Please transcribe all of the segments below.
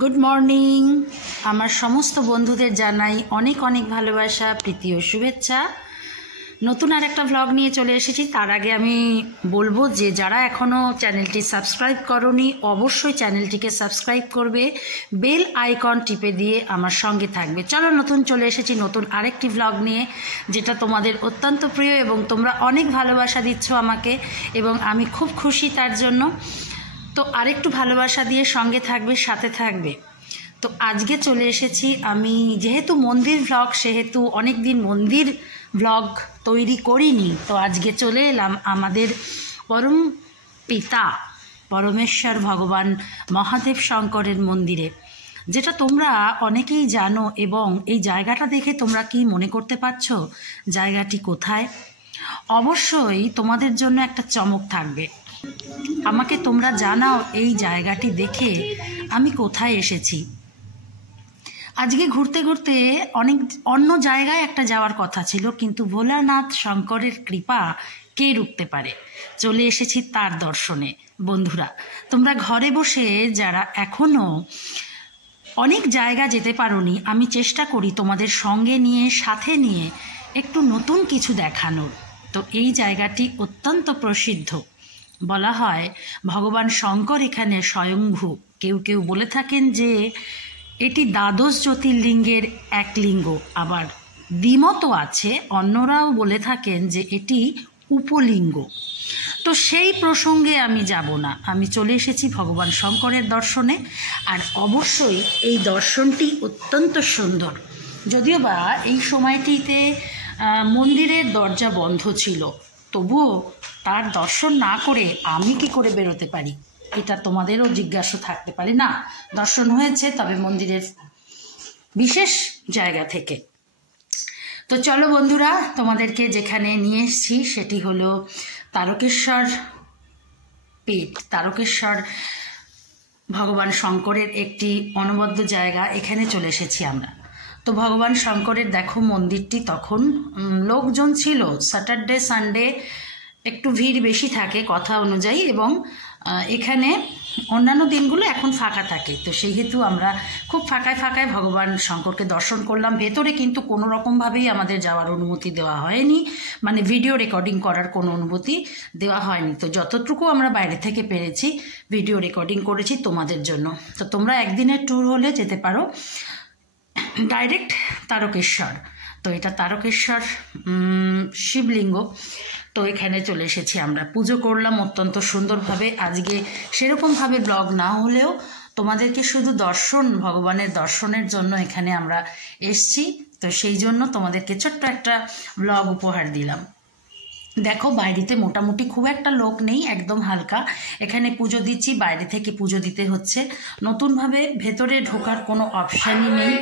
Good morning. আমার সমস্ত বন্ধুদের জানাই অনেক অনেক ভালোবাসা, প্রীতি ও শুভেচ্ছা। নতুন আর একটা ভ্লগ নিয়ে চলে এসেছি। তার আগে আমি বলবো যে যারা এখনও চ্যানেলটি সাবস্ক্রাইব করনি অবশ্যই চ্যানেলটিকে সাবস্ক্রাইব করবে, বেল আইকন টিপে দিয়ে আমার সঙ্গে থাকবে। চলো নতুন চলে এসেছি নতুন আরেকটি ভ্লগ নিয়ে, যেটা তোমাদের অত্যন্ত প্রিয় এবং তোমরা অনেক ভালোবাসা দিচ্ছ আমাকে এবং আমি খুব খুশি তার জন্য। তো আরেকটু ভালোবাসা দিয়ে সঙ্গে থাকবে, সাথে থাকবে। তো আজকে চলে এসেছি আমি, যেহেতু মন্দির ভ্লগ সেহেতু অনেক দিন মন্দির ভ্লগ তৈরি করিনি। তো আজকে চলে এলাম আমাদের পরম পিতা পরমেশ্বর ভগবান মহাদেব শঙ্করের মন্দিরে, যেটা তোমরা অনেকেই জানো। এবং এই জায়গাটা দেখে তোমরা কি মনে করতে পারছো জায়গাটি কোথায়? অবশ্যই তোমাদের জন্য একটা চমক থাকবে। আমাকে তোমরা জানাও এই জায়গাটি দেখে আমি কোথায় এসেছি। আজকে ঘুরতে ঘুরতে অন্য জায়গায় একটা যাওয়ার কথা ছিল, কিন্তু ভোলানাথ শঙ্করের কৃপা কে রুখতে পারে, চলে এসেছি তার দর্শনে। বন্ধুরা, তোমরা ঘরে বসে যারা এখনও অনেক জায়গা যেতে পারোনি, আমি চেষ্টা করি তোমাদের সঙ্গে নিয়ে সাথে নিয়ে একটু নতুন কিছু দেখানোর। তো এই জায়গাটি অত্যন্ত প্রসিদ্ধ। বলা হয় ভগবান শঙ্কর এখানে স্বয়ংভূ। কেউ কেউ বলে থাকেন যে এটি দ্বাদশ জ্যোতির্লিঙ্গের এক লিঙ্গ, আবার দ্বিমতও আছে। অন্যরাও বলে থাকেন যে এটি উপলিঙ্গ। তো সেই প্রসঙ্গে আমি যাব না, আমি চলে এসেছি ভগবান শঙ্করের দর্শনে। আর অবশ্যই এই দর্শনটি অত্যন্ত সুন্দর। যদিও বা এই সময়টিতে মন্দিরের দরজা বন্ধ ছিল, তবুও তার দর্শন না করে আমি কি করে বেরোতে পারি, এটা তোমাদেরও জিজ্ঞাসা থাকতে পারে। না, দর্শন হয়েছে, তবে মন্দিরের বিশেষ জায়গা থেকে। তো চলো বন্ধুরা, তোমাদেরকে যেখানে নিয়ে এসেছি সেটি হলো তারকেশ্বর পীঠ। তারকেশ্বর ভগবান শঙ্করের একটি অনবদ্য জায়গা, এখানে চলে এসেছি আমরা। তো ভগবান শঙ্করের দেখো মন্দিরটি তখন লোকজন ছিল, স্যাটারডে সানডে একটু ভিড় বেশি থাকে কথা অনুযায়ী, এবং এখানে অন্যান্য দিনগুলো এখন ফাঁকা থাকে। তো সেই হেতু আমরা খুব ফাঁকায় ফাঁকায় ভগবান শঙ্করকে দর্শন করলাম। ভেতরে কিন্তু কোনো রকমভাবেই আমাদের যাওয়ার অনুমতি দেওয়া হয়নি, মানে ভিডিও রেকর্ডিং করার কোনো অনুমতি দেওয়া হয়নি। তো যতটুকু আমরা বাইরে থেকে পেরেছি ভিডিও রেকর্ডিং করেছি তোমাদের জন্য। তো তোমরা একদিনের ট্যুর হলে যেতে পারো ডাইরেক্ট তারকেশ্বর। তো এটা তারকেশ্বর শিবলিঙ্গ। তো এখানে চলে এসেছি আমরা, পুজো করলাম অত্যন্ত সুন্দরভাবে। আজকে সেরকমভাবে ব্লগ না হলেও তোমাদেরকে শুধু দর্শন, ভগবানের দর্শনের জন্য এখানে আমরা এসছি। তো সেই জন্য তোমাদেরকে ছোট্ট একটা ব্লগ উপহার দিলাম। দেখো বাইরেতে মোটামুটি খুব একটা লোক নেই, একদম হালকা। এখানে পুজো দিচ্ছি, বাইরে থেকে পুজো দিতে হচ্ছে। নতুনভাবে ভেতরে ঢোকার কোনো অপশানই নেই।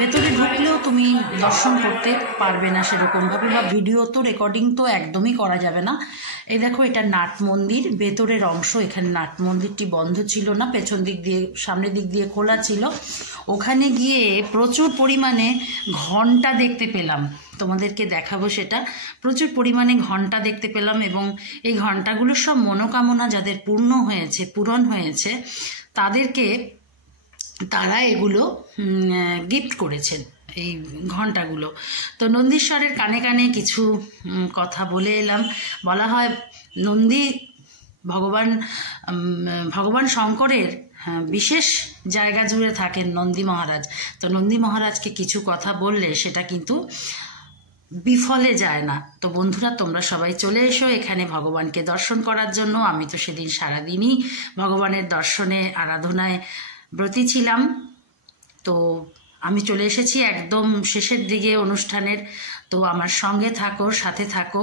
ভেতরে ঢুকলেও তুমি দর্শন করতে পারবে না সেরকমভাবে, বা ভিডিও তো রেকর্ডিং তো একদমই করা যাবে না। এই দেখো এটা নাট মন্দির, ভেতরের অংশ। এখানে নাট মন্দিরটি বন্ধ ছিল না, পেছন দিক দিয়ে সামনের দিক দিয়ে খোলা ছিল। ওখানে গিয়ে প্রচুর পরিমাণে ঘণ্টা দেখতে পেলাম, তোমাদেরকে দেখাবো সেটা। প্রচুর পরিমাণে ঘণ্টা দেখতে পেলাম, এবং এই ঘণ্টাগুলো সব মনোকামনা যাদের পূরণ হয়েছে তারা এগুলো গিফট করেছেন, এই ঘণ্টাগুলো। তো নন্দীশ্বরের কানে কানে কিছু কথা বলে এলাম। বলা হয় নন্দী ভগবান শঙ্করের বিশেষ জায়গা জুড়ে থাকেন নন্দী মহারাজ। তো নন্দী মহারাজকে কিছু কথা বললে সেটা কিন্তু বিফলে যায় না। তো বন্ধুরা, তোমরা সবাই চলে এসো এখানে ভগবানকে দর্শন করার জন্য। আমি তো সেদিন সারাদিনই ভগবানের দর্শনে আরাধনায় ব্রতী ছিলাম। তো আমি চলে এসেছি একদম শেষের দিকে অনুষ্ঠানের। তো আমার সঙ্গে থাকো, সাথে থাকো।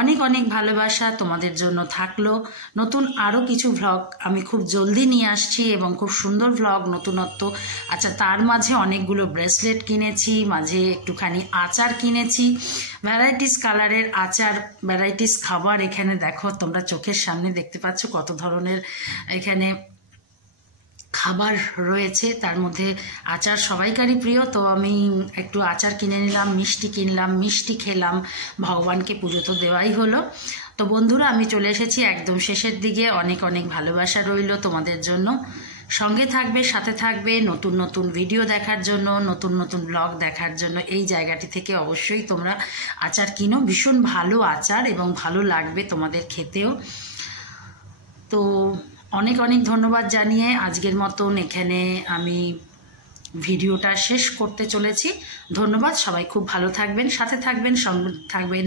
অনেক অনেক ভালোবাসা তোমাদের জন্য থাকলো। নতুন আরও কিছু ভ্লগ আমি খুব জলদি নিয়ে আসছি, এবং খুব সুন্দর ভ্লগ, নতুনত্ব। আচ্ছা, তার মাঝে অনেকগুলো ব্রেসলেট কিনেছি, মাঝে একটুখানি আচার কিনেছি, ভ্যারাইটিস কালারের আচার, ভ্যারাইটিস খাবার। এখানে দেখো তোমরা চোখের সামনে দেখতে পাচ্ছ কত ধরনের এখানে খাবার রয়েছে। তার মধ্যে আচার সবাইকারই প্রিয়। তো আমি একটু আচার কিনে নিলাম, মিষ্টি কিনলাম, মিষ্টি খেলাম। ভগবানকে পুজো তো দেওয়াই হলো। তো বন্ধুরা, আমি চলে এসেছি একদম শেষের দিকে। অনেক অনেক ভালোবাসা রইল তোমাদের জন্য। সঙ্গে থাকবে, সাথে থাকবে, নতুন নতুন ভিডিও দেখার জন্য, নতুন নতুন ব্লগ দেখার জন্য এই জায়গাটি থেকে অবশ্যই তোমরা আচার কিনো। ভীষণ ভালো আচার এবং ভালো লাগবে তোমাদের খেতেও। তো অনেক অনেক ধন্যবাদ জানিয়ে আজকের মতন এখানে আমি ভিডিওটা শেষ করতে চলেছি। ধন্যবাদ, সবাই খুব ভালো থাকবেন, সাথে থাকবেন, সঙ্গে থাকবেন।